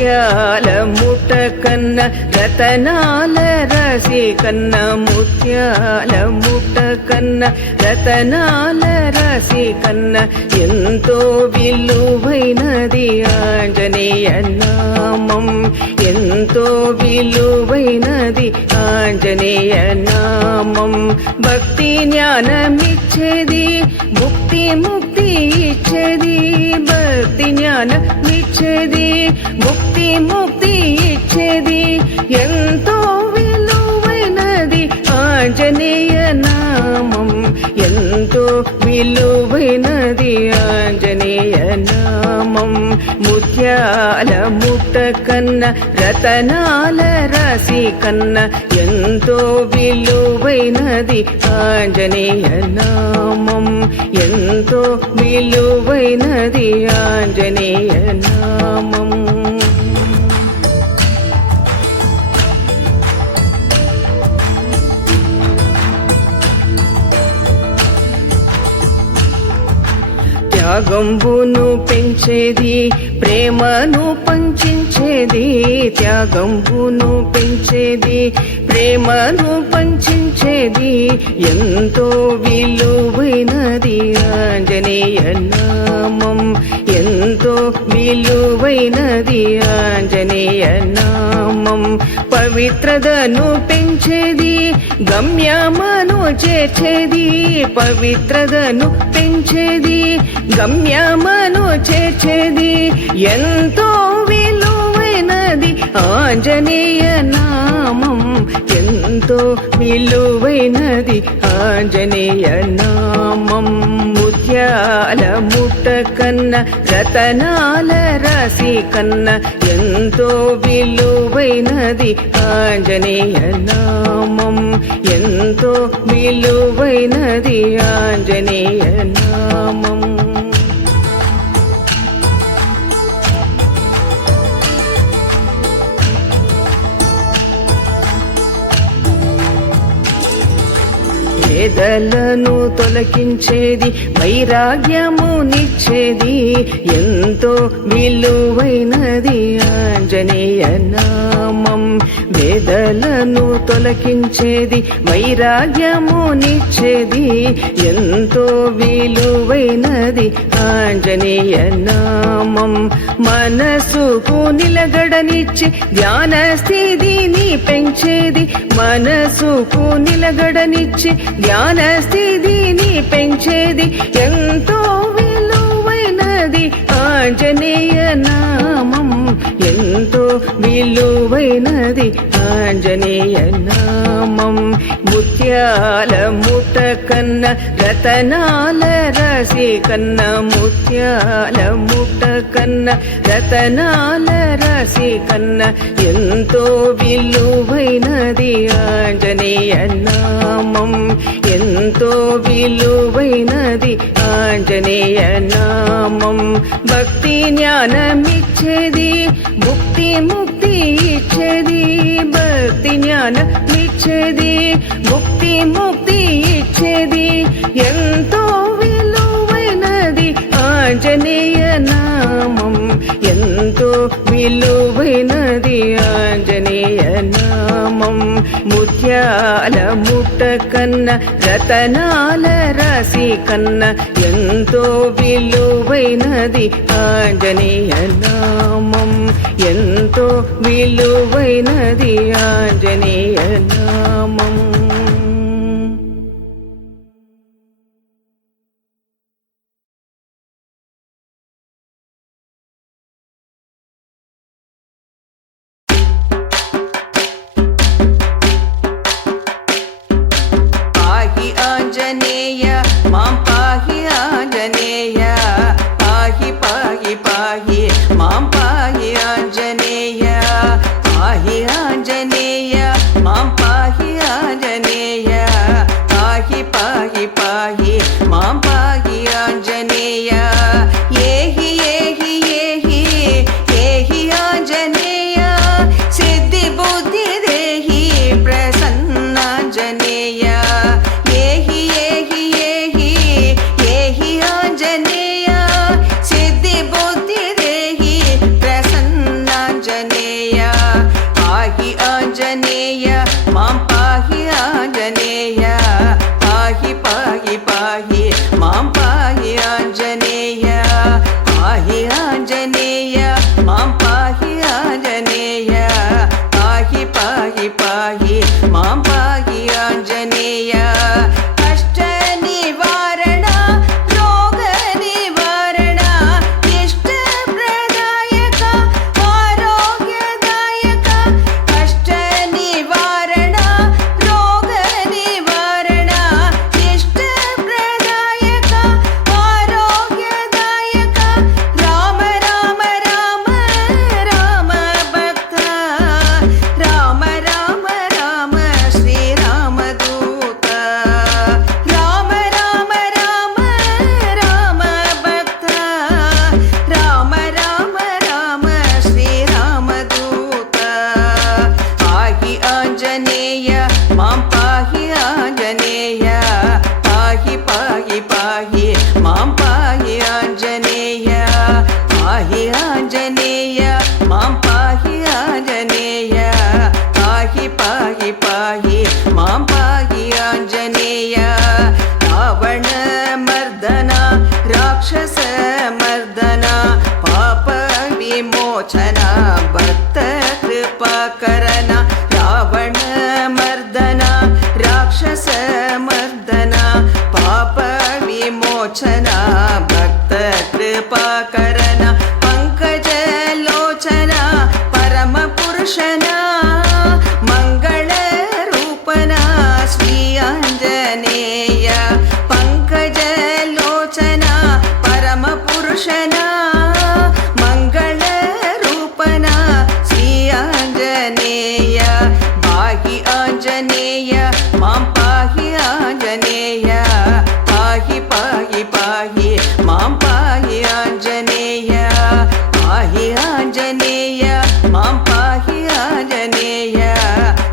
ముత్యాల ముట కన్న రతనాల రాశి కన్న ముత్యాల ముట కన్న రతనాల రాశి కన్న ఎంతో విలువైనది ఆంజనేయ నామం, ఎంతో విలువైనది ఆంజనేయ నామం. భక్తి జ్ఞానమిచ్చేది, ముక్తి ముక్తి ఇచ్చేది, భక్తి జ్ఞానమిచ్చేది, ముక్తి ముక్తి ఇచ్చేది, ఎంతో విలువైనది ఆంజనేయ నామం, ఎంతో విలువైనది ఆంజనేయ నామం. ముత్యాల ముట్ట కన్న రతనాల రాశి కన్న ఎంతో విలువైనది ఆంజనేయ నామం, ఎంతో విలువైనది ఆంజనేయ నామం. త్యాగంబును పెంచేది, ప్రేమను పంచించేది, త్యాగంబును పెంచేది, ప్రేమను పంచించేది, ఎంతో విలువైనది ఆంజనేయ నామం, ఎంతో విలువైనది ఆంజనేయ నామం. పవిత్రతను పెంచేది, గమ్యమను చేర్చేది, పవిత్రతను పెంచేది, గమ్యమను చేర్చేది, ఎంతో విలువైనది ఆంజనేయ నామం, ఎంతో విలువైనది ఆంజనేయ నామం. ముత్యాల ముట్ట కన్న రతనాల రాశి కన్న ఎంతో విలువైనది ఆంజనేయ నామం, ఎంతో విలువైనది ఆంజనేయ నామం. వేదలను తొలగించేది, వైరాగ్యమునిచ్చేది, ఎంతో విలువైనది ఆంజనేయ నామం. వేదలను తొలగించేది, వైరాగ్యమునిచ్చేది, ఎంతో విలువైనది ఆంజనేయ నామం. మనసుకు నిలగడనిచ్చి ధ్యాన స్థితిని పెంచేది, మనసుకు నిలగడనిచ్చి ధ్యాన స్థితిని పెంచేది, ఎంతో విలువైనది ఆంజనేయ నామం, ఎంతో విలువైనది ఆంజనేయ నామం. ముత్యాల ముట కన్న రతనాల రాశి కన్న, ముత్యాల ముట కన్న రతనాల రాశి కన్న ఎంతో విలువైనది ఆంజనేయ నామం, ఎంతో విలువైనది ఆంజనేయ నామం. భక్తి జ్ఞానమిచ్చేది, ముక్తి ముక్తి ఇచ్చేది, భక్తి జ్ఞానమిచ్చేది, ముక్తి ముక్తి ఇచ్చేది, ఎంతో విలువైనది ఆంజనేయ నామం, ఎంతో విలువైనది ఆంజనేయ నామం. ముత్యాల ముట్ట కన్న రతనాల రాశి కన్న ఎంతో విలువైనది ఆంజనేయ నామం, ఎంతో విలువైనది ఆంజనేయ నామం. ఆంజనేయ మాం పాహి ఆంజనేయ, పాహి పాహి పాహి మాం పాహి ఆంజనేయ, పాహి ఆంజనేయ మాం పాహి ఆంజనేయ మాం పాహి ఆంజనేయ పాహి పాహి పాహి మాం పాహి ఆంజనేయ పాహి ఆంజనేయ మాం పాహి ఆంజనేయ పాహి పాహి పాహి మాం పాహి ఆంజనేయ రావణ మర్దన రాక్షస మర్దన పాప విమోచన భక్త కృపాకరణ రావణ మర్దన రాక్షస మర్దన పాప విమోచన భక్త కృపాకరణ పంకజ లోచన పరమ పురుషన మంగళ రూపన శ్రీ ఆంజనేయ పంకజ లోచన పరమ పురుషన మంగళ రూపన శ్రీ ఆంజనేయ పాహి ఆంజనేయ మాం పాహి ఆంజనేయ పాహి పాహి పాహి మాం పాహి ఆంజనేయ పాహి ఆంజనేయ మాం పాహి ఆంజనేయ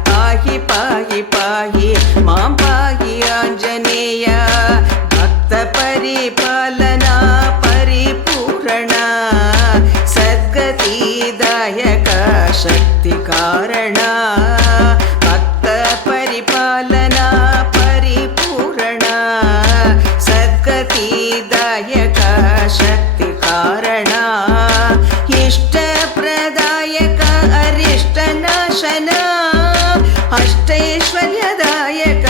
పాహి పాహి పాహి మాం పాహి ఆంజనేయ భక్త పరిపాలన పరిపూరణ సద్గతిదాయక శక్తి కారణ భక్త పరిపాలన పరిపూరణ సద్గతిదాయక శక్తి కారణ ఇష్టప్రదాయక అరిష్ట నాశన అష్టైశ్వర్యదాయక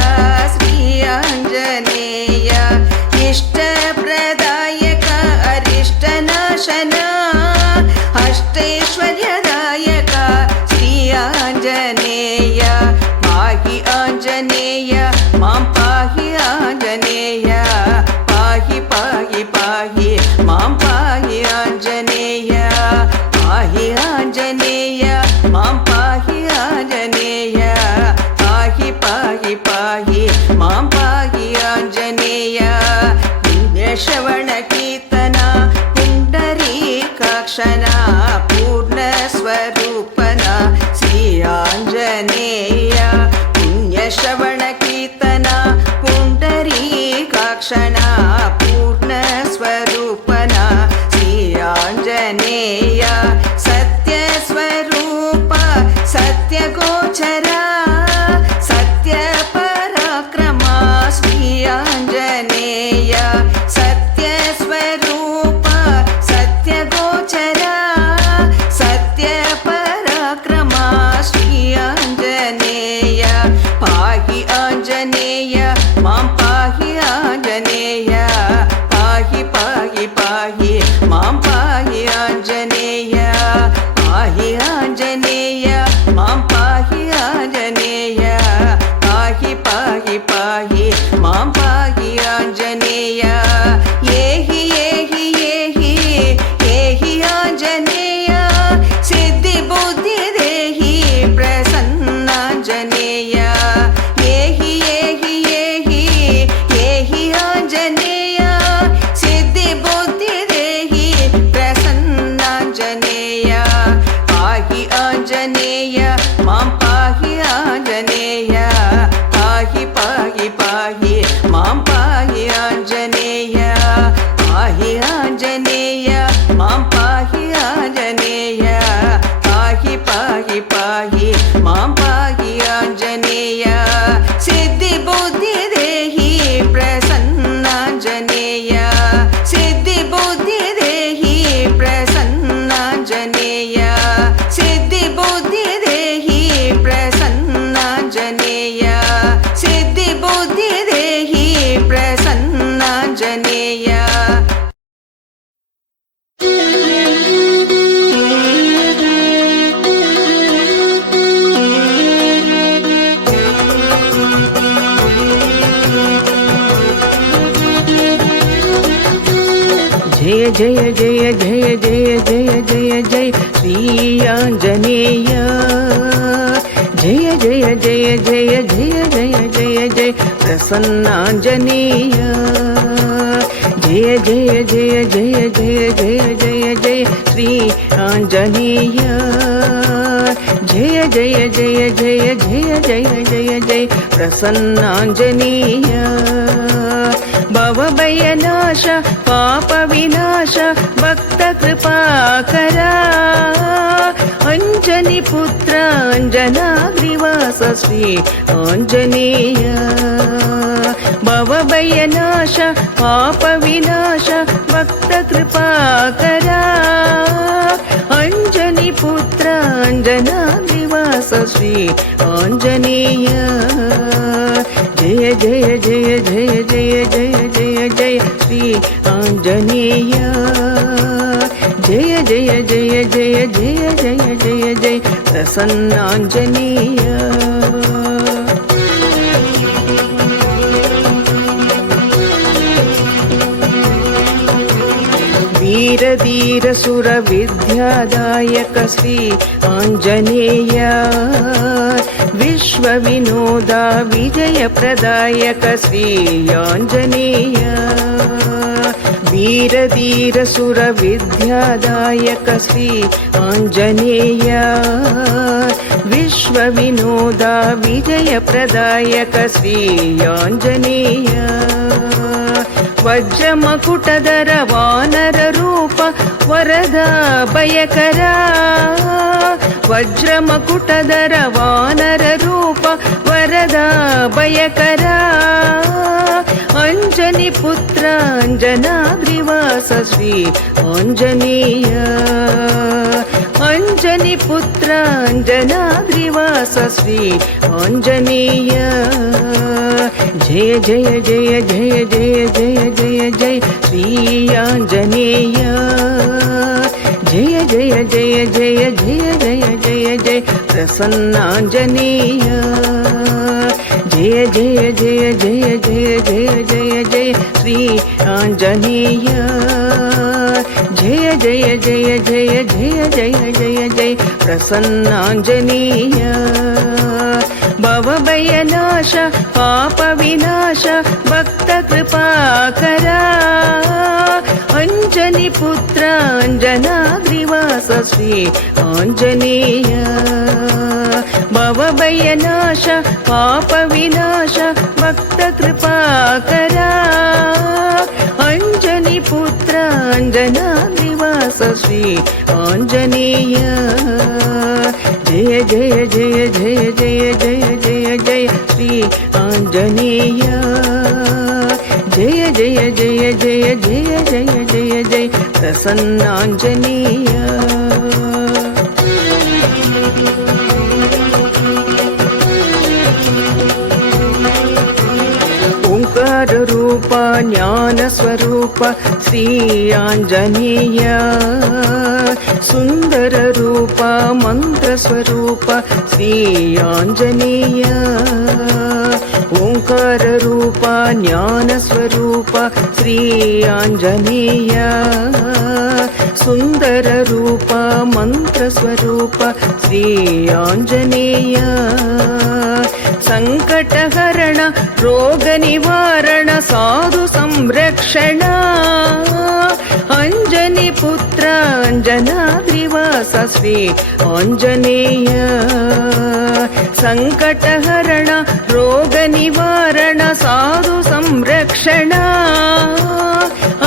శ్రీ ఆంజనేయ ఇష్టప్రదాయక అరిష్ట నాశన అష్టైశ్వర్యదాయక శ్రీ ఆంజనేయ పాహి ఆంజనేయ మాం పాహి ఆంజనేయ పాహి పాహి పాహి మాం పాహి ఆంజనేయ పాహి ఆంజనేయ మాం పాహి ఆంజనేయ పాహి పాహి పాహి మాం పాహి ఆంజనేయ పుణ్యశ్రవణ కీర్తన పుండరీకాక్షణ పూర్ణ స్వరూపన శ్రీ ఆంజనేయ పుణ్యశ్రవణ కీర్తన పుండరీకాక్షణ పూర్ణ స్వరూపన శ్రీ ఆంజనేయ సత్య స్వరూప సత్య గోచర సత్య పరాక్రమ శ్రీ ఆంజనేయ సత్య స్వరూప సత్య గోచర సత్య పరాక్రమ శ్రీ ఆంజనేయ పాహి ఆంజనేయ మాం పాహి ఆంజనేయ పాహి పాహి పాహి మాం పాహి ఆంజనేయ పాహి ఆంజనేయ మాం పాహి ఆంజనేయ పాహి పాహి పాహి మాం పాహి ఆంజనేయ ఏహి ఏహి ఏహి ఏహి ఆంజనేయ సిద్ధి బుద్ధి దేహి ప్రసన్నాంజనేయ ఏహి ఏహి ఏహి ఏహి ఆంజనేయ సిద్ధి బుద్ధి దేహి ప్రసన్నాంజనేయ పాహి ఆంజనేయ మాం పాహి ఆంజనేయ పాహి పాహి పాహి మాం పాహి ఆంజనేయ పాహి ఆంజనేయ మాం పాహి ఆంజనేయ పాహి పాహి పాహి మాం పాహి ఆంజనేయ సిద్ధి బుద్ధి దేహి ప్రసన్నాంజనేయ సిద్ధి బుద్ధి దేహి ప్రసన్నాంజనేయ సిద్ధి బుద్ధి దేహి ప్రసన్నాంజనేయ సిద్ధి బుద్ధి దేహి ప్రసన్నాంజనేయ జయ జయ జయ జయ జయ జయ జయ జయ శ్రీ ఆంజనేయ జయ జయ జయ జయ జయ జయ జయ జయ ప్రసన్నాంజనేయ జయ జయ జయ జయ జయ జయ జయ జయ శ్రీ ఆంజనేయ జయ జయ జయ జయ జయ జయ జయ జయ ప్రసన్నాంజనేయ భవభయనాశ పాప వినాశ భక్త కృపాకరా అంజని పుత్ర అంజనాద్రివాస శ్రీ ఆంజనేయ భవభయనాశ పాప వినాశ భక్త కృపాకరా అంజని పుత్ర అంజనాద్రివాస శ్రీ ఆంజనేయ జయ జయ జయ జయ జయ జయ జయ జయ శ్రీ ఆంజనేయ జయ జయ జయ జయ జయ జయ జయ జయ ప్రసన్నాంజనేయ వీరధీర సుర విద్యాదాయక శ్రీ ఆంజనేయ విశ్వ వినోద విజయ ప్రదాయక శ్రీ ఆంజనేయ వీరధీర సుర విద్యాదాయక శ్రీ ఆంజనేయ విశ్వ వినోద విజయ ప్రదాయక శ్రీ ఆంజనేయ వజ్రమకుటధర వానర రూప వరద భయకరా వజ్రమకుటధర వానర రూప వరద భయకరా అంజని పుత్ర అంజనాద్రివాస శ్రీ ఆంజనేయ అంజని పుత్ర అంజనాద్రివాస శ్రీ ఆంజనేయ జయ జయ జయ జయ జయ జయ జయ జయ శ్రీ ఆంజనేయ జయ జయ జయ జయ జయ జయ జయ జయ ప్రసన్నాంజనేయ జయ జయ జయ జయ జయ జయ జయ జయ శ్రీ ఆంజనేయ జయ జయ జయ జయ జయ జయ జయ జయ ప్రసన్నాంజనేయ భవభయనాశ పాప వినాశ భక్త కృపాకరా అంజని పుత్ర అంజనాద్రివాస శ్రీ ఆంజనేయ భవభయనాశ పాప వినాశ భక్త కృపాకరా అంజని పుత్ర అంజనాద్రివాస శ్రీ ఆంజనేయ జయ జయ జయ జయ జయ జయ జయ జయ శ్రీ ఆంజనేయ జయ జయ జయ జయ జయ జయ జయ జయ ప్రసన్నాంజనేయ ఓంకార రూప జ్ఞాన స్వరూప శ్రీ ఆంజనేయ సుందర రూప మంత్ర స్వరూప శ్రీ ఆంజనేయ ఓంకార రూప జ్ఞాన స్వరూప శ్రీ ఆంజనేయ సుందర రూప మంత్ర స్వరూప శ్రీ ఆంజనేయ సంకటహరణ రోగ నివారణ సాధు సంరక్షణ అంజని పుత్ర అంజనాద్రివాస శ్రీ ఆంజనేయ సంకటహరణ రోగ నివారణ సాధు సంరక్షణ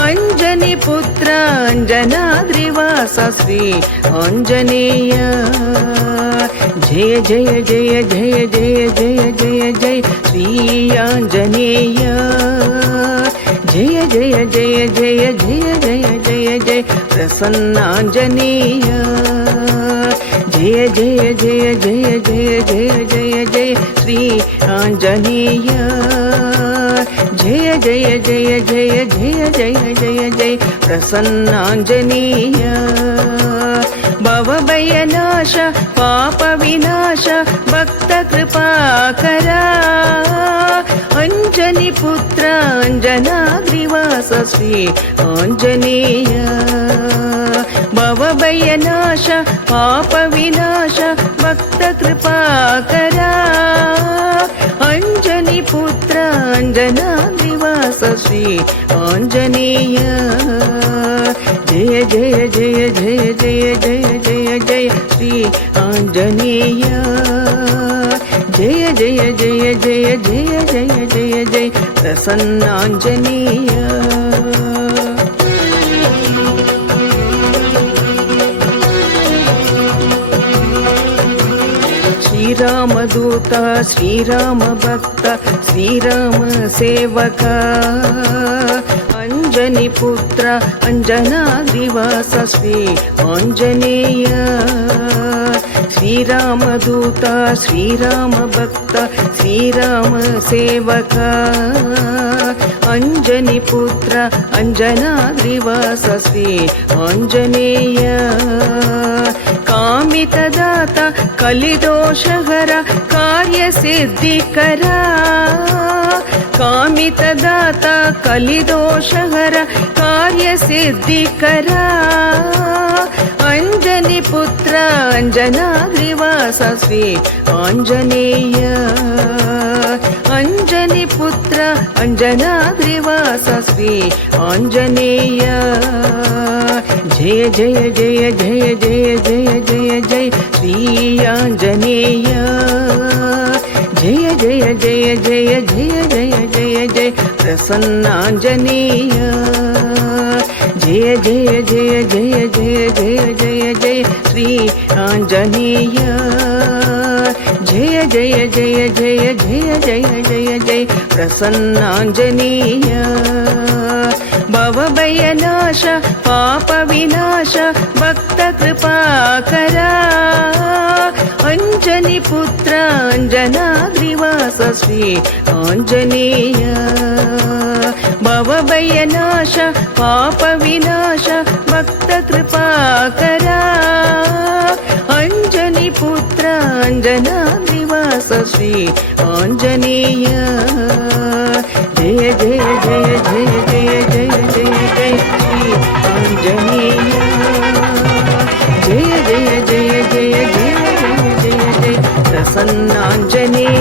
అంజని పుత్ర అంజనాద్రివాస శ్రీ ఆంజనేయ జయ జయ జయ జయ జయ జయ జయ జయ శ్రీ ఆంజనేయ జయ జయ జయ జయ జయ జయ జయ జయ ప్రసన్నాంజనేయ జయ జయ జయ జయ జయ జయ జయ జయ శ్రీ ఆంజనేయ జయ జయ జయ జయ జయ జయ జయ జయ ప్రసన్నాంజనేయ భవభయనాశ పాప వినాశ భక్త కృపాకరా అంజని పుత్ర అంజనాద్రివాస శ్రీ ఆంజనేయ భవభయనాశ పాప వినాశ భక్త కృపాకరా అంజని పుత్ర అంజనాద్రివాస శ్రీ ఆంజనేయ జయ జయ జయ జయ జయ జయ జయ జయ శ్రీ ఆంజనేయ आञ्जनेय जय जय जय जय जय जय जय जय प्रसन्नाञ्जनेय श्रीरामदूत श्रीरामभक्त श्रीरामसेवक अंजनीपुत्र अंजनाद्रिवास श्री आञ्जनेय श्रीरामदूत श्रीरामभक्त श्रीरामसेवक अंजनीपुत्र अंजनाद्रिवास श्री आञ्जनेय कामितदाता कलिदोषहर कार्यसिद्धिकर कामितदाता कलिदोषहर कार्यसिद्धिकर अंजनीपुत्र अंजनाद्रिवास श्री आञ्जनेय अंजनीपुत्र अंजनाद्रिवास श्री आञ्जनेय जय जय जय जय जय जय जय जय श्री आञ्जनेय जय जय जय जय जय जय जय जय प्रसन्नाञ्जनेय जय जय जय जय जय जय जय जय श्री आञ्जनेय जय जय जय जय जय जय जय जय प्रसन्नाञ्जनेय भवभयनाश पापविनाश भक्तकृपाकर अंजनीपुत्र अंजनाद्रिवास श्री आञ्जनेय भवभयनाश पापविनाश भक्तकृपाकर अंजनीपुत्र अंजनाद्रिवास श्री आञ्जनेय जय जय जय जय जय जय जय जय श्री आञ्जनेय जय जय जय जय जय जय जय जय प्रसन्नाञ्जनेय